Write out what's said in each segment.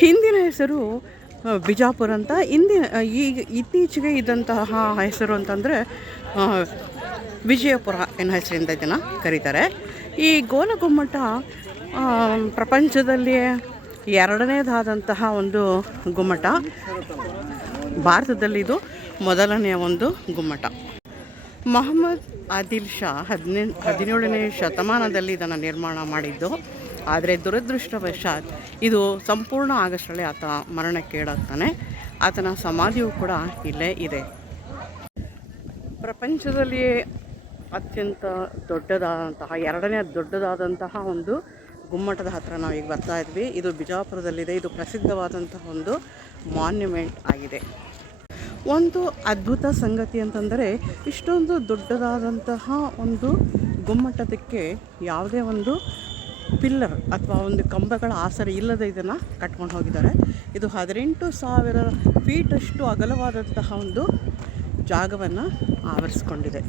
ಹಿಂದಿನ ಹೆಸರು ಬಿಜಾಪುರ ಅಂತ. ಇಂದಿನ ಈಗ ಇತ್ತೀಚೆಗೆ ಇದ್ದಂತಹ ಹೆಸರು ಅಂತಂದರೆ ವಿಜಯಪುರ ಎನ್ನೋ ಹೆಸರಿಂದ ಇದನ್ನು ಕರೀತಾರೆ. ಈ ಗೋಲಗುಮ್ಮಟ ಪ್ರಪಂಚದಲ್ಲಿಯೇ ಎರಡನೇದಾದಂತಹ ಒಂದು ಗುಮ್ಮಟ. ಭಾರತದಲ್ಲಿ ಇದು ಮೊದಲನೆಯ ಒಂದು ಗುಮ್ಮಟ. ಮೊಹಮ್ಮದ್ ಆದಿಲ್ ಶಾ ಹದಿನೆಂಟು ಹದಿನೇಳನೇ ಶತಮಾನದಲ್ಲಿ ಇದನ್ನು ನಿರ್ಮಾಣ ಮಾಡಿದ್ದು. ಆದರೆ ದುರದೃಷ್ಟವಶಾತ್ ಇದು ಸಂಪೂರ್ಣ ಆಗಸ್ಟ್ರಲ್ಲಿ ಆತ ಮರಣಕ್ಕೀಡಾಗ್ತಾನೆ ಆತನ ಸಮಾಧಿಯೂ ಕೂಡ ಇಲ್ಲೇ ಇದೆ. ಪ್ರಪಂಚದಲ್ಲಿಯೇ ಅತ್ಯಂತ ದೊಡ್ಡದಾದಂತಹ, ಎರಡನೇ ದೊಡ್ಡದಾದಂತಹ ಒಂದು ಗುಮ್ಮಟದ ಹತ್ರ ನಾವು ಈಗ ಬರ್ತಾ ಇದ್ವಿ. ಇದು ಬಿಜಾಪುರದಲ್ಲಿದೆ. ಇದು ಪ್ರಸಿದ್ಧವಾದಂತಹ ಒಂದು ಮಾನ್ಯುಮೆಂಟ್ ಆಗಿದೆ. ಒಂದು ಅದ್ಭುತ ಸಂಗತಿ ಅಂತಂದರೆ, ಇಷ್ಟೊಂದು ದೊಡ್ಡದಾದಂತಹ ಒಂದು ಗುಮ್ಮಟದಕ್ಕೆ ಯಾವುದೇ ಒಂದು ಪಿಲ್ಲರ್ ಅಥವಾ ಒಂದು ಕಂಬಗಳ ಆಸರೆ ಇಲ್ಲದೆ ಇದನ್ನು ಕಟ್ಕೊಂಡು ಹೋಗಿದ್ದಾರೆ. ಇದು ಹದಿನೆಂಟು ಸಾವಿರ ಫೀಟಷ್ಟು ಅಗಲವಾದಂತಹ ಒಂದು ಜಾಗವನ್ನು ಆವರಿಸ್ಕೊಂಡಿದೆ.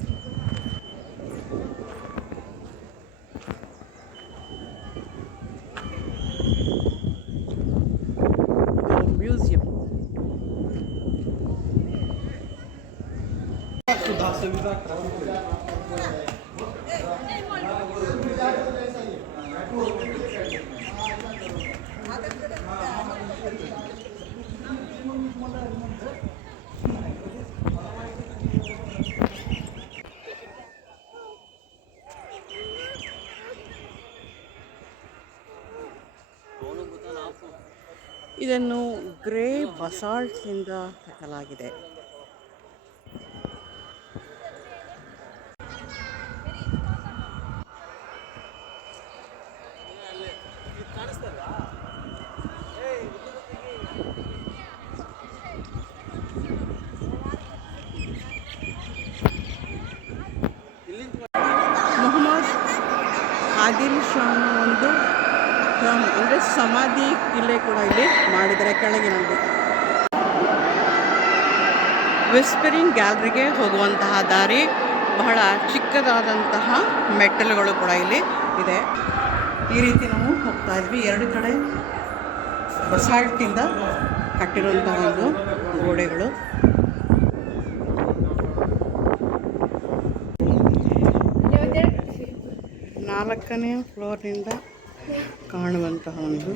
ಮ್ಯೂಸಿಯಂ. ಇದನ್ನು ಗ್ರೇ ಬಸಾಲ್ಟ್ನಿಂದ ಕಟ್ಟಲಾಗಿದೆ ಮೊಹಮ್ಮದ್ ಆದಿಲ್ ಶಾನ ಒಂದು ಅಂದರೆ ಸಮಾಧಿ ಇಲ್ಲೇ ಕೂಡ ಇಲ್ಲಿ ಮಾಡಿದ್ದಾರೆ ಕೆಳಗಿನಲ್ಲಿ ವಿಸ್ಪರಿಂಗ್ ಗ್ಯಾಲರಿಗೆ ಹೋಗುವಂತಹ ದಾರಿ, ಬಹಳ ಚಿಕ್ಕದಾದಂತಹ ಮೆಟ್ಟಲುಗಳು ಕೂಡ ಇಲ್ಲಿ ಇದೆ. ಈ ರೀತಿ ನಾವು ಹೋಗ್ತಾ ಇದ್ವಿ. ಎರಡು ಕಡೆ ಬಸಾಲ್ಟಿಂದ ಕಟ್ಟಿರುವಂತಹ ಒಂದು ಗೋಡೆಗಳು. ನಾಲ್ಕನೇ ಫ್ಲೋರ್ನಿಂದ ಕಾಣುವಂತಹ ಒಂದು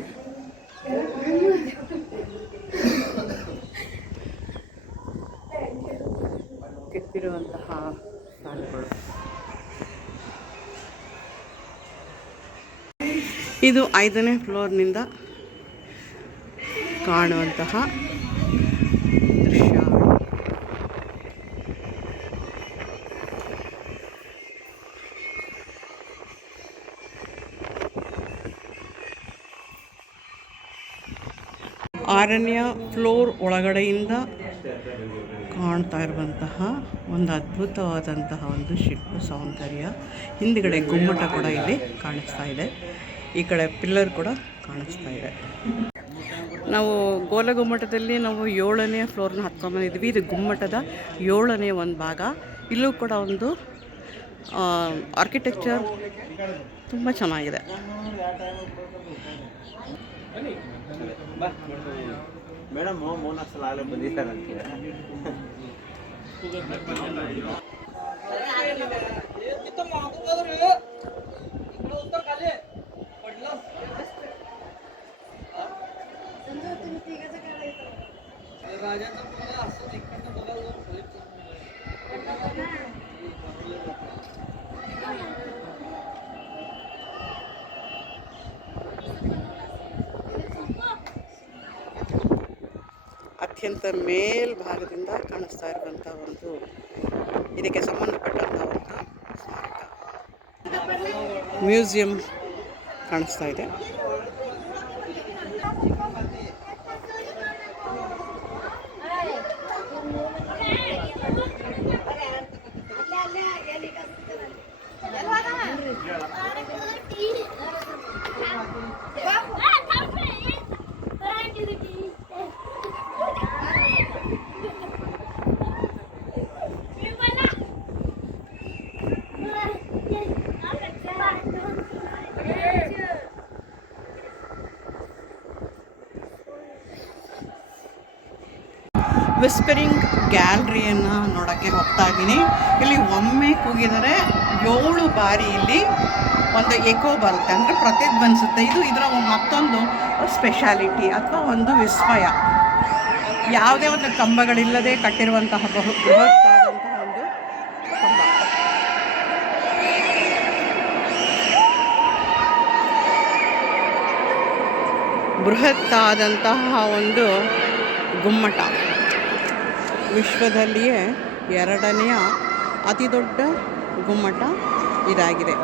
ಕೆತ್ತಿರುವಂತಹ ಸಾಲುಗಳು. ಇದು ಐದನೇ ಫ್ಲೋರ್ನಿಂದ ಕಾಣುವಂತಹ ದೃಶ್ಯ. ಆರನೆಯ ಫ್ಲೋರ್ ಒಳಗಡೆಯಿಂದ ಕಾಣ್ತಾ ಇರುವಂತಹ ಒಂದು ಅದ್ಭುತವಾದಂತಹ ಒಂದು ಶಿಲ್ಪ ಸೌಂದರ್ಯ. ಹಿಂದ್ಗಡೆ ಗುಮ್ಮಟ ಕೂಡ ಇಲ್ಲಿ ಕಾಣಿಸ್ತಾ ಇದೆ. ಈ ಕಡೆ ಪಿಲ್ಲರ್ ಕೂಡ ಕಾಣಿಸ್ತಾ ಇದೆ. ನಾವು ಗೋಲ ಗುಮ್ಮಟದಲ್ಲಿ ನಾವು ಏಳನೇ ಫ್ಲೋರ್ನ ಹತ್ಕೊಂಡ್ಬಂದಿದ್ವಿ ಇದು ಗುಮ್ಮಟದ ಏಳನೇ ಒಂದು ಭಾಗ. ಇಲ್ಲೂ ಕೂಡ ಒಂದು ಆರ್ಕಿಟೆಕ್ಚರ್ ತುಂಬ ಚೆನ್ನಾಗಿದೆ. మేడం మోన్ అసలు ఆలే బందీసారంటే ಅತ್ಯಂತ ಮೇಲ್ಭಾಗದಿಂದ ಕಾಣಿಸ್ತಾ ಇರುವಂಥ ಒಂದು ಇದಕ್ಕೆ ಸಂಬಂಧಪಟ್ಟಂಥ ಒಂದು ಮ್ಯೂಸಿಯಂ ಕಾಣಿಸ್ತಾ ಇದೆ. ವಿಸ್ಪರಿಂಗ್ ಗ್ಯಾಲ್ರಿಯನ್ನು ನೋಡೋಕ್ಕೆ ಹೋಗ್ತಾ ಇದ್ದೀನಿ. ಇಲ್ಲಿ ಒಮ್ಮೆ ಕೂಗಿದರೆ ಏಳು ಬಾರಿ ಇಲ್ಲಿ ಒಂದು ಎಕೋ ಬರುತ್ತೆ. ಅಂದರೆ ಪ್ರತಿಧ್ವನಿಸುತ್ತೆ. ಇದು ಇದರ ಮತ್ತೊಂದು ಸ್ಪೆಷಾಲಿಟಿ ಅಥವಾ ಒಂದು ವಿಸ್ಮಯ. ಯಾವುದೇ ಒಂದು ಕಂಬಗಳಿಲ್ಲದೆ ಕಟ್ಟಿರುವಂತಹ ಬಹು, ಬೃಹತ್ತಾದಂತಹ ಒಂದು ಕಂಬ. ಬೃಹತ್ತಾದಂತಹ ಒಂದು ಗುಮ್ಮಟ. ವಿಶ್ವದಲ್ಲಿಯೇ ಎರಡನೆಯ ಅತಿ ದೊಡ್ಡ ಗುಮ್ಮಟ ಇದಾಗಿದೆ.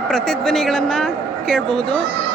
ಪ್ರತಿಧ್ವನಿಗಳನ್ನು ಕೇಳಬಹುದು.